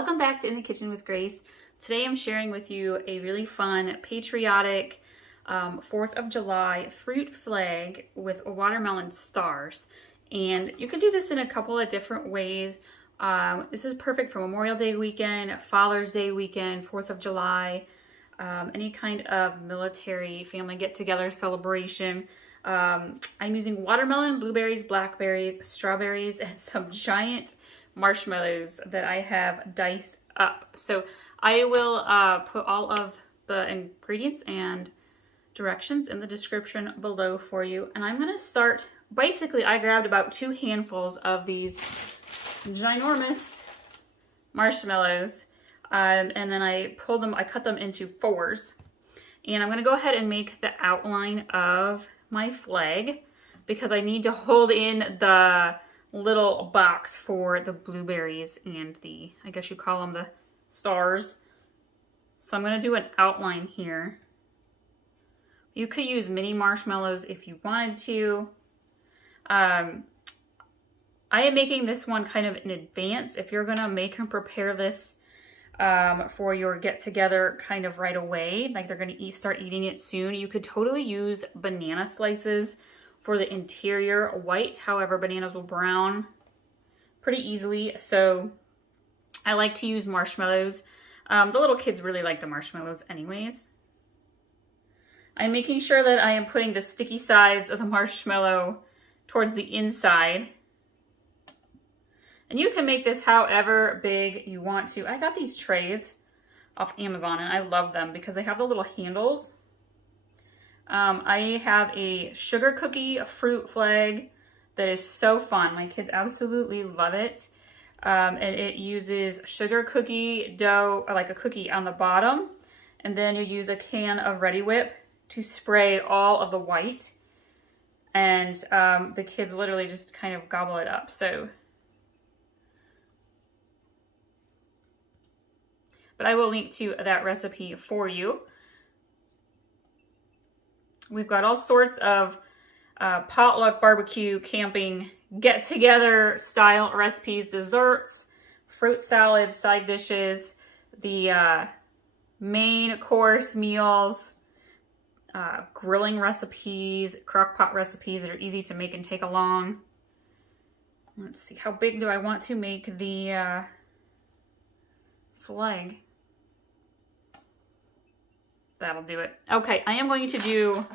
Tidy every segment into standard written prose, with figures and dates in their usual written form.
Welcome back to In the Kitchen with Grace. Today I'm sharing with you a really fun patriotic 4th of July fruit flag with watermelon stars. And you can do this in a couple of different ways. This is perfect for Memorial Day weekend, Father's Day weekend, 4th of July, any kind of military family get-together celebration. I'm using watermelon, blueberries, blackberries, strawberries, and some giant marshmallows that I have diced up. So I will put all of the ingredients and directions in the description below for you. And I'm going to start, basically I grabbed about 2 handfuls of these ginormous marshmallows and then I cut them into 4s. And I'm going to go ahead and make the outline of my flag because I need to hold in the little box for the blueberries and the, I guess you call them the stars. So I'm going to do an outline here. You could use mini marshmallows if you wanted to. I am making this one kind of in advance. If you're going to make and prepare this for your get-together kind of right away, like they're going to start eating it soon, you could totally use banana slices for the interior white. However, bananas will brown pretty easily, so I like to use marshmallows. The little kids really like the marshmallows anyways. I'm making sure that I am putting the sticky sides of the marshmallow towards the inside. And you can make this however big you want to. I got these trays off Amazon and I love them because they have the little handles. I have a sugar cookie fruit flag that is so fun. My kids absolutely love it. And it uses sugar cookie dough, or like a cookie on the bottom. And then you use a can of Ready Whip to spray all of the white. And the kids literally just kind of gobble it up. But I will link to that recipe for you. We've got all sorts of potluck, barbecue, camping, get-together style recipes, desserts, fruit salads, side dishes, the main course meals, grilling recipes, crock pot recipes that are easy to make and take along. Let's see, how big do I want to make the flag? That'll do it. Okay, I am going to do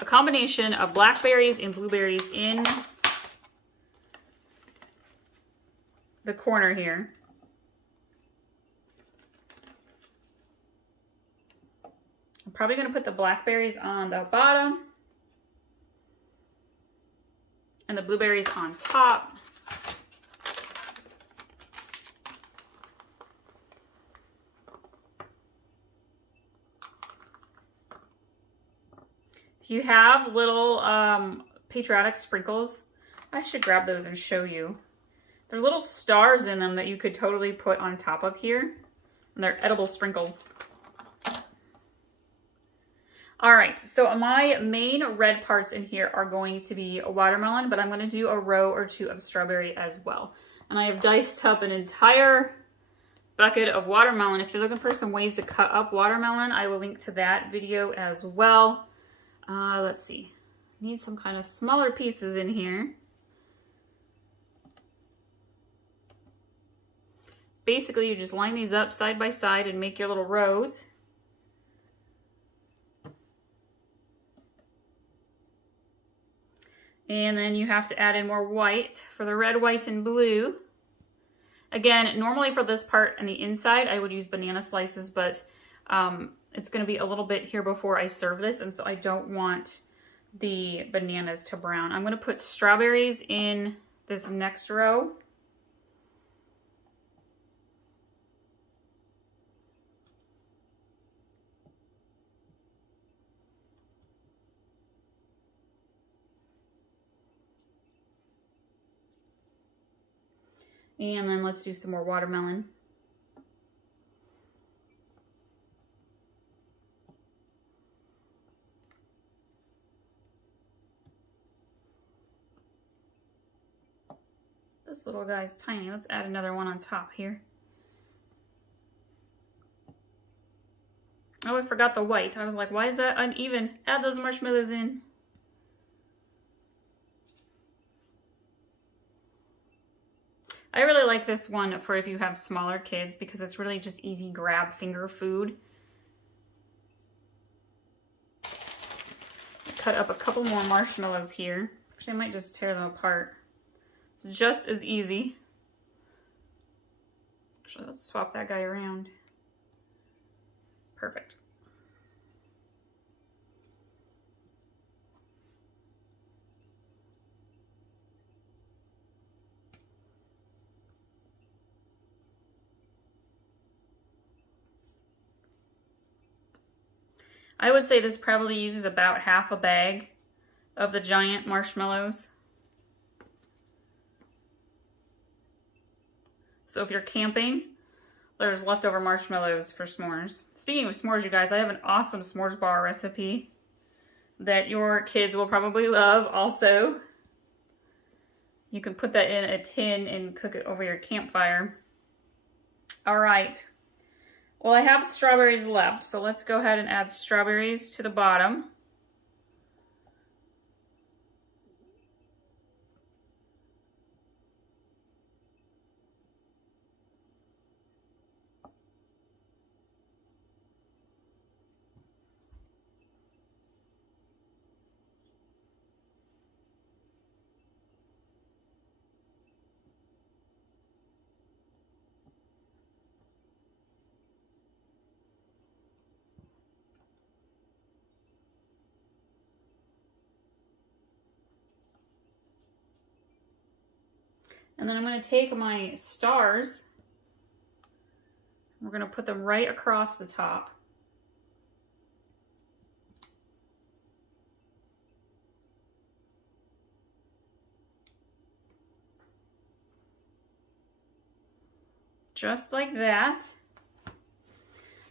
a combination of blackberries and blueberries in the corner here. I'm probably going to put the blackberries on the bottom and the blueberries on top. If you have little Patriotic sprinkles, I should grab those and show you. There's little stars in them that you could totally put on top of here. And they're edible sprinkles. All right, so my main red parts in here are going to be a watermelon, but I'm going to do a row or 2 of strawberry as well. And I have diced up an entire bucket of watermelon. If you're looking for some ways to cut up watermelon, I will link to that video as well. Let's see. Need some kind of smaller pieces in here. Basically, you just line these up side by side and make your little rows. And then you have to add in more white for the red, white, and blue. Again, normally for this part on the inside, I would use banana slices, but it's going to be a little bit here before I serve this, and so I don't want the bananas to brown. I'm going to put strawberries in this next row. And then let's do some more watermelon. This little guy's tiny. Let's add another one on top here. Oh, I forgot the white. I was like, why is that uneven? Add those marshmallows in. I really like this one for if you have smaller kids because it's really just easy grab finger food. Cut up a couple more marshmallows here. Actually, I might just tear them apart. It's just as easy. Actually, let's swap that guy around. Perfect. I would say this probably uses about half a bag of the giant marshmallows. So if you're camping, there's leftover marshmallows for s'mores. Speaking of s'mores, you guys, I have an awesome s'mores bar recipe that your kids will probably love also. You can put that in a tin and cook it over your campfire. All right. Well, I have strawberries left, so let's go ahead and add strawberries to the bottom. And then I'm going to take my stars, we're going to put them right across the top. Just like that.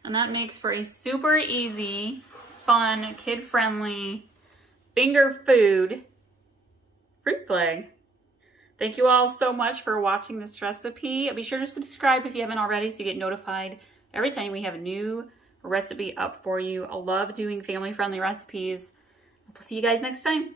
And that makes for a super easy, fun, kid-friendly finger food fruit flag. Thank you all so much for watching this recipe. Be sure to subscribe if you haven't already so you get notified every time we have a new recipe up for you. I love doing family-friendly recipes. We'll see you guys next time.